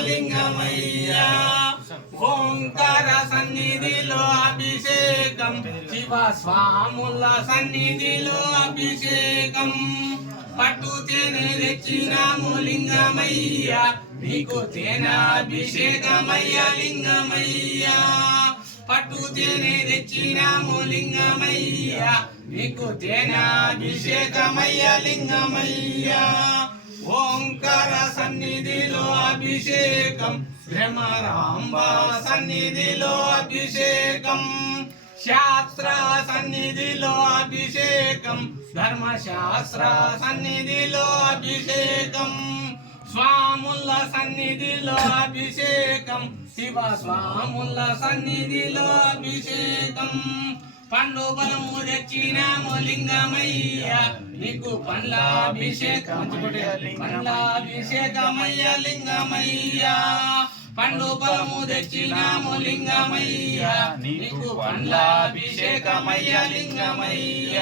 లింగమయ్యా. ఓంకార సన్నిధిలో అభిషేకం. శివ స్వాముల సన్నిధిలో అభిషేకం. పట్టు తేనె తెచ్చినాము లింగమయ్యా. నీకు తేనె అభిషేకమయ్యా లింగమయ్యా. పట్టు తేనె తెచ్చినాము లింగమయ్యా. నీకు తేనె అభిషేకమయ్య ఓంకార సన్నిధిలో అభిషేకం భ్రమరాంబ సన్నిధిలో అభిషేకం శాస్త్ర సన్నిధిలో అభిషేకం ధర్మశాస్త్ర సన్నిధిలో అభిషేకం స్వాముల సన్నిధిలో అభిషేకం శివ స్వాముల సన్నిధిలో అభిషేకం. పండు బలము తెచ్చినాము లింగమయ్య నీకు పండ్లాభిషేకం. పండ్లాభిషేకమయ్య. లింగమయ్య. పండు బలము తెచ్చినాము లింగమయ్య నీకు పండ్లాభిషేకమయ్య లింగమయ్య.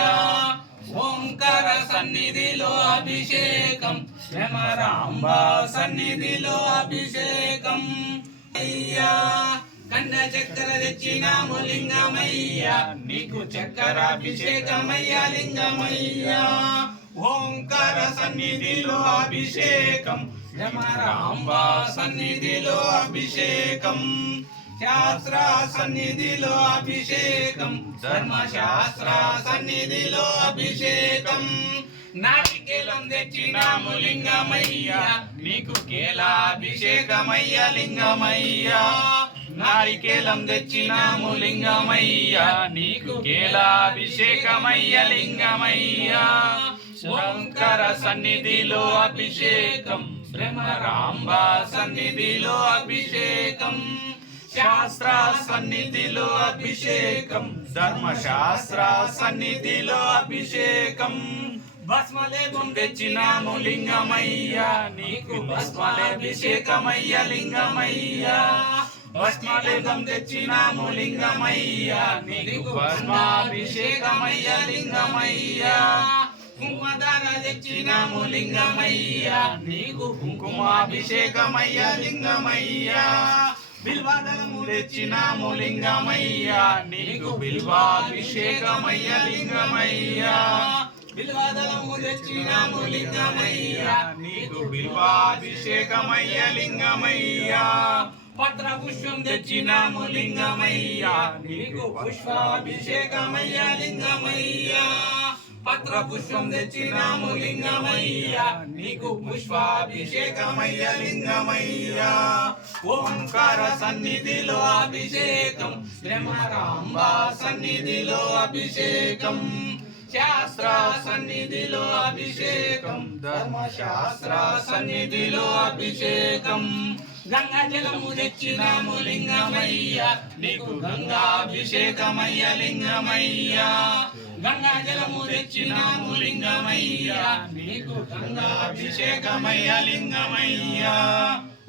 ఓంకార సన్నిధిలో అభిషేకం. భ్రమరాంబ సన్నిధిలో అభిషేకం. అయ్యా. కండ చక్కెర తెచ్చినాము లింగమయ్యా నీకు చక్కెర అభిషేకమయ్య లింగమయ్య. ఓంకార సన్నిధిలో అభిషేకం. రమరాంబా సన్నిధిలో అభిషేకం. శాస్త్ర సన్నిధిలో అభిషేకం. ధర్మశాస్త్ర సన్నిధిలో అభిషేకం. నాటికేలం తెచ్చినాము లింగమయ్యా నీకు కేలా కేలాభిషేకమయ్య లింగమయ్యా. నారికేలం తెచ్చినాము లింగమయ్యా నీకు కేలాభిషేకమయ్య లింగమయ్యా. శంకర సన్నిధిలో అభిషేకం భ్రమరాంబ సన్నిధిలో అభిషేకం. శాస్త్ర సన్నిధిలో అభిషేకం ధర్మశాస్త్ర సన్నిధిలో అభిషేకం. భస్మలేపం తెచ్చినాము లింగమయ్యా నీకు భస్మలేభిషేకమయ్య లింగమయ్యా. భస్మలేపం తెచ్చినాము లింగమయ్యా. నీకు భస్మాభిషేకమయ్య లింగమయ్యా. కుంకుమదార తెచ్చినాము లింగమయ్యా. నీకు కుంకుమాభిషేకమయ్య లింగమయ్యా. బిల్వాదనము తెచ్చినాము లింగమయ్యా. నీకు బిల్వాభిషేకమయ్య లింగమయ్యా. బిల్వాదనము తెచ్చినాము లింగమయ్యా. నీకు బిల్వాభిషేకమయ్య లింగమయ్యా. పత్ర పుష్పం తెచ్చినాము లింగమయ్యా. నీకు పుష్పాభిషేకమయ్య లింగమయ్యా. పత్ర పుష్పం తెచ్చినాము లింగమయ్యా. నీకు పుష్పాభిషేకమయ్య లింగమయ్యా. ఓంకార సన్నిధిలో అభిషేకం భ్రమరాంబ సన్నిధిలో అభిషేకం. శాస్త్ర సన్నిధిలో అభిషేకం. ధర్మశాస్త్ర సన్నిధిలో అభిషేకం. గంగా జలము తెచ్చినాము లింగమయ్య. నీకు గంగాభిషేకమయ్య లింగమయ్య. గంగా జలము తెచ్చినాము లింగమయ్య. నీకు గంగాభిషేకమయ్య లింగమయ్య.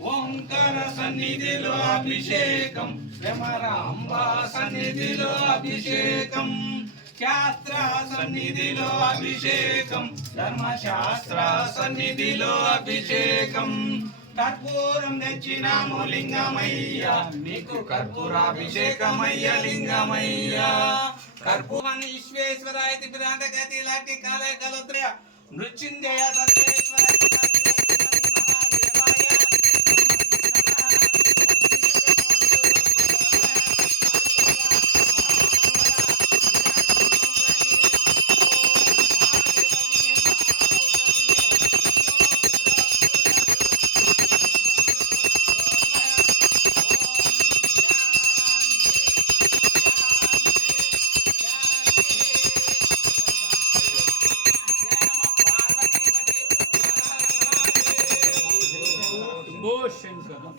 ఓంకార సన్నిధిలో అభిషేకం. భ్రమరాంబ సన్నిధిలో అభిషేకం. శాస్త్ర సన్నిధిలో అభిషేకం ధర్మశాస్త్ర సన్నిధిలో అభిషేకం. కర్పూరం తెచ్చినాము లింగమయ్యా నీకు కర్పూరాభిషేకమయ్య లింగమయ్యా. కర్పూరం విశ్వేశ్వరాయ త్రిపురాంత గతి లాంటి కాలయ కలుద్రయ నృత్యుంజయ సర్వేశ్వరాయ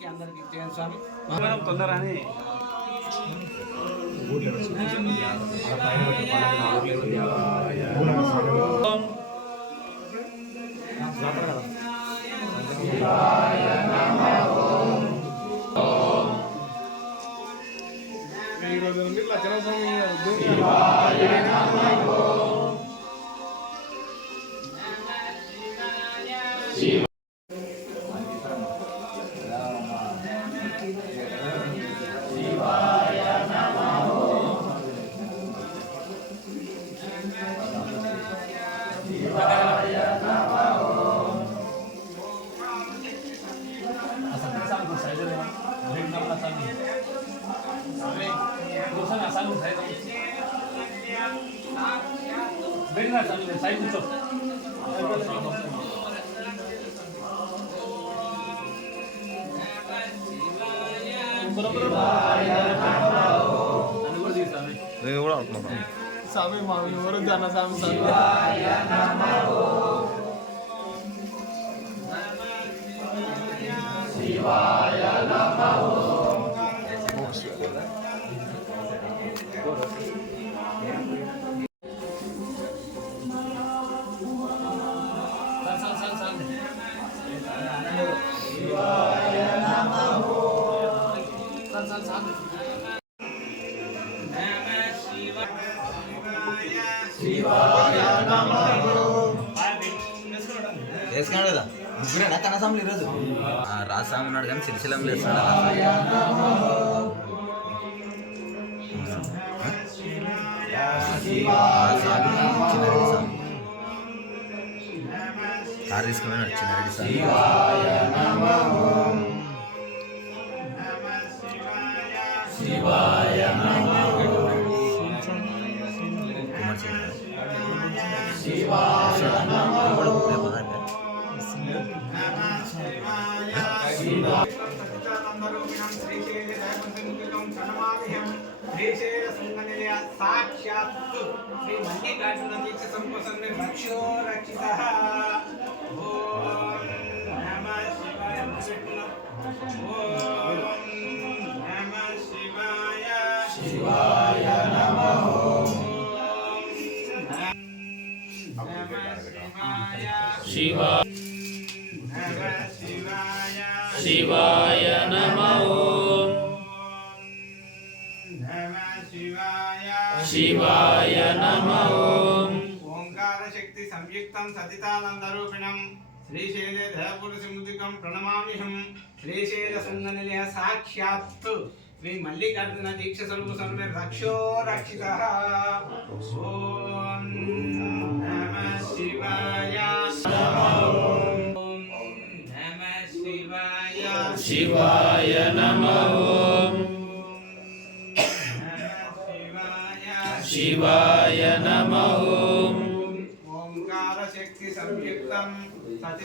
అందరికి చేయండి స్వామి మనం తొందర అని ఈరోజు నుండి లక్షణ స్వామి असं सांगू सायझर भेट नावाला चालू दोसांना सांगू सायझर भेट ना चालू साईज उचल దేవుడు అంటున్నాం స్వామి మా ఊరు జన స్వామి స్వామి వేసుకున్నాడు కదా ముగ్గురేనా కనసాములు ఈరోజు రాసాము ఉన్నాడు కానీ సిరిశిలం వేస్తున్నాడు కారు తీసుకున్నాడు చిన్నారెడ్డి స్వామి కుమార్ సాక్షాత్ శ్రీ మల్లికార్జున దీక్ష సంకోసం రక్షో రక్షిత ఓం నమ శివాయ ఓం నమ శివాయ శివాయ నమ శివ నమ శివాయ శివాయ నమ శివాయ ఓంకార శక్తి సంయుక్తం సతితానందరూపిణం శ్రీశైలే దయపురుషముదికం ప్రణమామ్యహం. శ్రీశైల సుందనిలయ సాక్షాత్ శ్రీ మల్లికార్జున దీక్ష స్వరూప సర్వే రక్షో రక్షిత. ఓం నమ శివాయ ఓం నమ శివాయ. శివాయ నమ.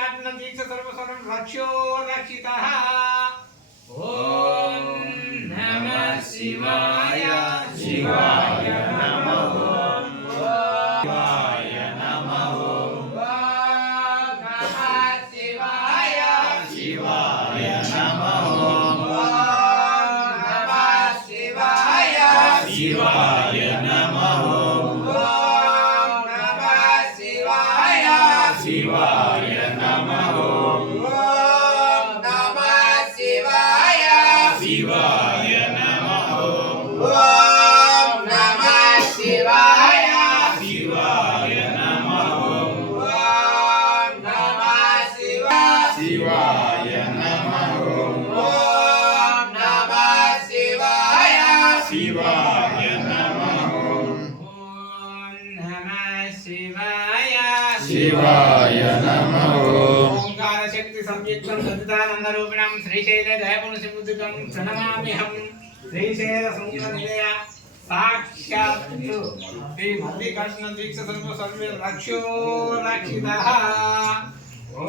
మల్లికార్జున దీక్ష సర్వస్వరం రక్షో రక్షిత ఓం నమ శివాయ శివాయ శివాయ శివాయ నమ ఓంకార శక్తి సంయుక్తం సతితానంద రూపిణం శ్రీశైల దయపుణ ప్రణమామిహం శ్రీశైల సుందర సాక్షాత్తు శ్రీ మల్లికార్జున దీక్ష సర్వ సర్వే రక్షో రక్షిత ఓ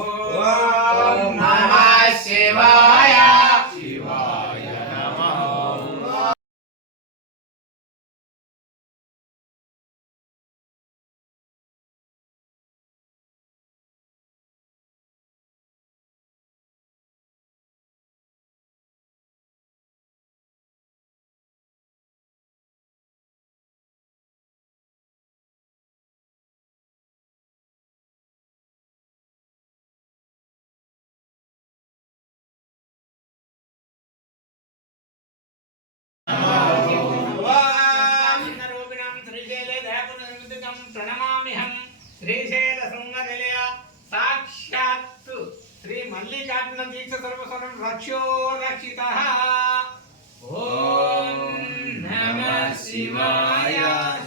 మల్లికార్జున దీక్ష సర్వస్వరం రక్షో రక్షిత ఓం నమ శివాయ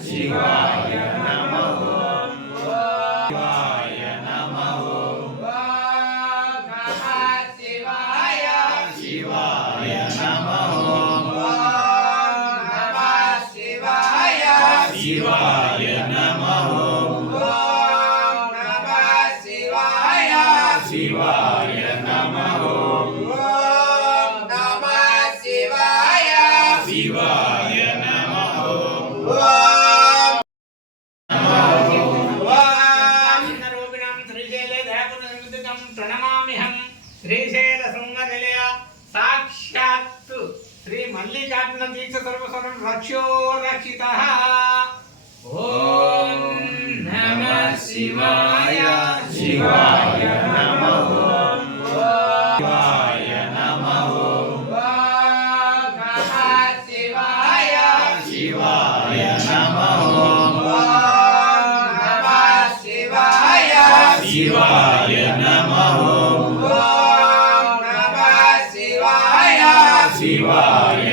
శివాయ నమ శివాయ నమ సర్వస్వరం రక్షో రక్షిత ఓం నమ శివాయ శివాయ నమ శివాయ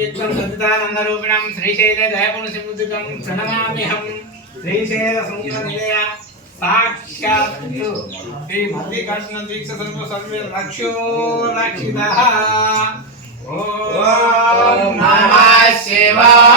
శక్తి సంయుక్తం సద్దానంద రూపిణం శ్రీశైల దయపుణ సిముద్రికం ప్రణమామ్యహం శ్రీశైల సుందర నిలయ సాక్షాత్ శ్రీ మల్లికార్జున దీక్ష సర్వ సర్వే రక్షో రక్షిత ఓం నమ శివాయ